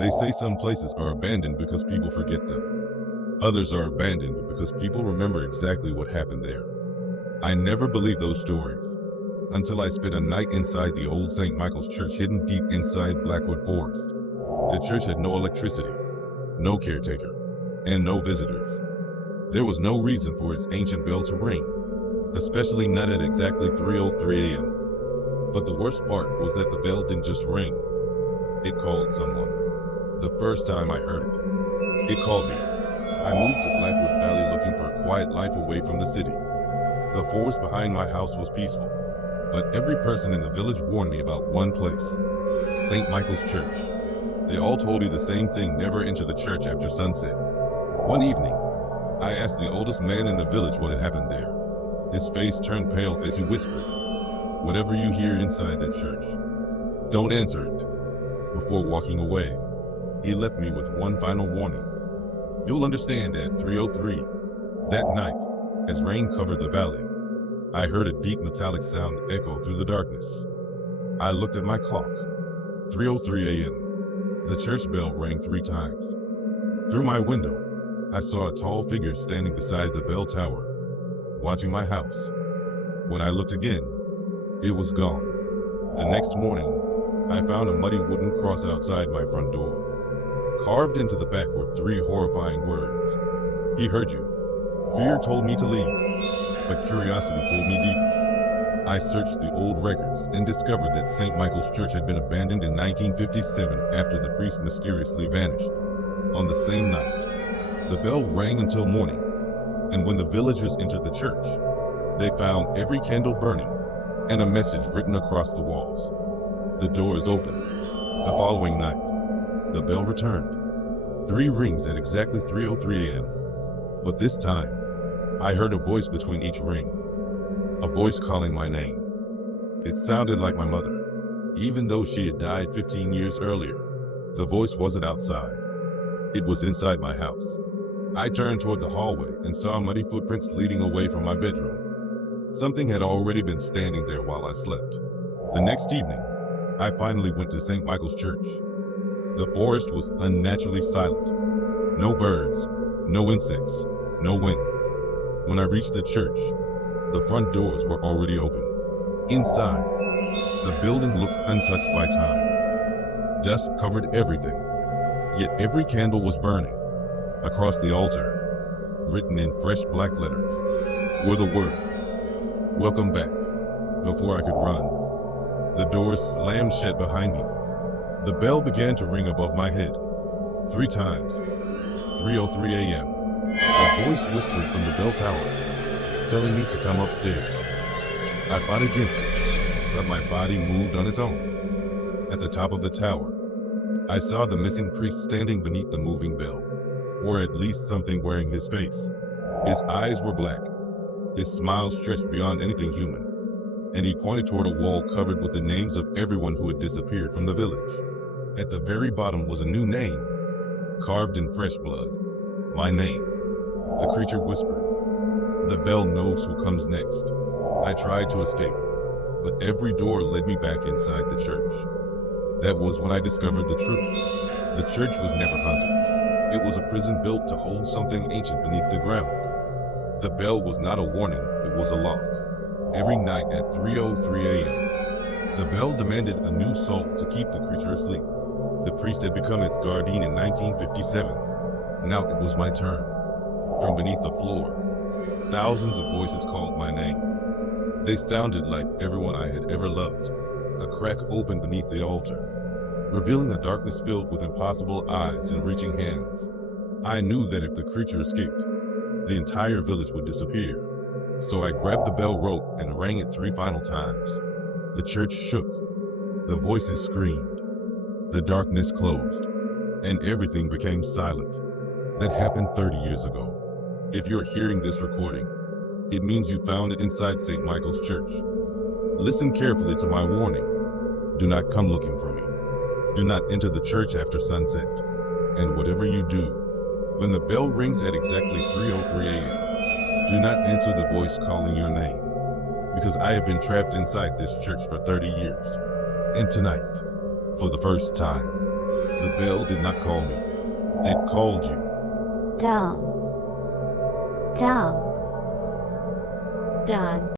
They say some places are abandoned because people forget them. Others are abandoned because people remember exactly what happened there. I never believed those stories until I spent a night inside the old St. Michael's Church hidden deep inside Blackwood Forest. The church had no electricity, no caretaker, and no visitors. There was no reason for its ancient bell to ring, especially not at exactly 3:03 a.m. But the worst part was that the bell didn't just ring. It called someone. The first time I heard it, it called me. I moved to Blackwood Valley looking for a quiet life away from the city. The forest behind my house was peaceful, but every person in the village warned me about one place, St. Michael's Church. They all told me the same thing: never enter the church after sunset. One evening, I asked the oldest man in the village what had happened there. His face turned pale as he whispered, "Whatever you hear inside that church, don't answer it." Before walking away, he left me with one final warning. You'll understand at 3:03. That night, as rain covered the valley, I heard a deep metallic sound echo through the darkness. I looked at my clock. 3:03 a.m. The church bell rang 3 times. Through my window, I saw a tall figure standing beside the bell tower, watching my house. When I looked again, it was gone. The next morning, I found a muddy wooden cross outside my front door. Carved into the back were 3 horrifying words. He heard you. Fear told me to leave, but curiosity pulled me deeper. I searched the old records and discovered that St. Michael's Church had been abandoned in 1957 after the priest mysteriously vanished. On the same night, the bell rang until morning, and when the villagers entered the church, they found every candle burning and a message written across the walls. The door is open. The following night, the bell returned. 3 rings at exactly 3:03 a.m. But this time, I heard a voice between each ring. A voice calling my name. It sounded like my mother. Even though she had died 15 years earlier, the voice wasn't outside. It was inside my house. I turned toward the hallway and saw muddy footprints leading away from my bedroom. Something had already been standing there while I slept. The next evening, I finally went to St. Michael's Church. The forest was unnaturally silent. No birds, no insects, no wind. When I reached the church, the front doors were already open. Inside, the building looked untouched by time. Dust covered everything, yet every candle was burning. Across the altar, written in fresh black letters, were the words, "Welcome back." Before I could run, the doors slammed shut behind me. The bell began to ring above my head, 3 times. 3:03 a.m. A voice whispered from the bell tower, telling me to come upstairs. I fought against it, but my body moved on its own. At the top of the tower, I saw the missing priest standing beneath the moving bell, or at least something wearing his face. His eyes were black. His smile stretched beyond anything human, and he pointed toward a wall covered with the names of everyone who had disappeared from the village. At the very bottom was a new name, carved in fresh blood. My name. The creature whispered, "The bell knows who comes next." I tried to escape, but every door led me back inside the church. That was when I discovered the truth. The church was never haunted. It was a prison built to hold something ancient beneath the ground. The bell was not a warning, it was a lock. Every night at 3:03 a.m., the bell demanded a new soul to keep the creature asleep. The priest had become its guardian in 1957. Now it was my turn. From beneath the floor, thousands of voices called my name. They sounded like everyone I had ever loved. A crack opened beneath the altar, revealing a darkness filled with impossible eyes and reaching hands. I knew that if the creature escaped, the entire village would disappear. So I grabbed the bell rope and rang it 3 final times. The church shook. The voices screamed. The darkness closed, and everything became silent. That happened 30 years ago. If you're hearing this recording, it means you found it inside St. Michael's Church. Listen carefully to my warning. Do not come looking for me. Do not enter the church after sunset. And whatever you do, when the bell rings at exactly 3:03 a.m., do not answer the voice calling your name, because I have been trapped inside this church for 30 years. And tonight, for the first time, The bell did not call me. It called you. Dumb. Dumb. Done.